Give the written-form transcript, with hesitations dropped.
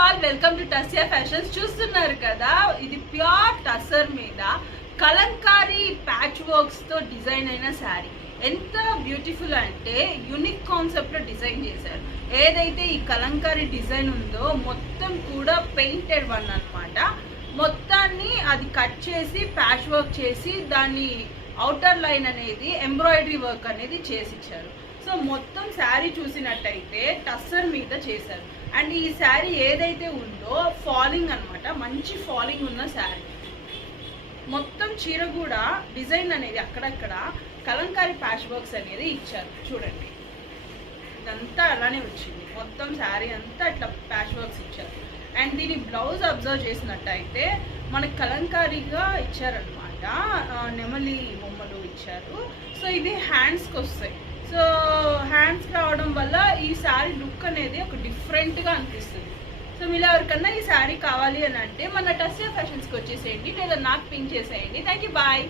All welcome to Tasya fashions. చూస్తున్నారు కదా, ఇది ప్యూర్ టసర్ మీద కలంకారీ ప్యాచ్ వర్క్స్ తో డిజైన్ అయిన శారీ. ఎంత బ్యూటిఫుల్ అంటే యూనిక్ కాన్సెప్ట్ లో డిజైన్ చేశారు. ఏదైతే ఈ కలంకారీ డిజైన్ ఉందో మొత్తం కూడా పెయింటెడ్ వన్ అన్నమాట. మొత్తాన్ని అది కట్ చేసి ప్యాచ్ వర్క్ చేసి దాన్ని అవుటర్ లైన్ అనేది ఎంబ్రాయిడరీ వర్క్ అనేది చేసిచ్చారు. సో మొత్తం శారీ చూసినట్టయితే టస్సర్ మీద చేశారు. అండ్ ఈ శారీ ఏదైతే ఉందో ఫాలింగ్ అన్నమాట, మంచి ఫాలింగ్ ఉన్న శారీ. మొత్తం చీర కూడా డిజైన్ అనేది అక్కడక్కడ కలంకారీ ప్యాచ్ వర్క్స్ అనేది ఇచ్చారు. చూడండి, ఇదంతా అలానే వచ్చింది. మొత్తం శారీ అంతా ఇట్లా ప్యాచ్ వర్క్స్ ఇచ్చారు. అండ్ దీని బ్లౌజ్ అబ్జర్వ్ చేసినట్టయితే మనకి కలంకారీగా ఇచ్చారనమాట. నెమలి బొమ్మలు ఇచ్చారు. సో ఇది హ్యాండ్స్కి వస్తాయి. సో హ్యాండ్స్కి రావడం వల్ల ఈ శారీ లుక్ అనేది ఒక డిఫరెంట్గా అనిపిస్తుంది. సో మీరు ఎవరికన్నా ఈ శారీ కావాలి అని అంటే మన టస్యా ఫ్యాషన్స్కి వచ్చేసేయండి, లేదా నాకు పింక్ చేసేయండి. Thank you, bye.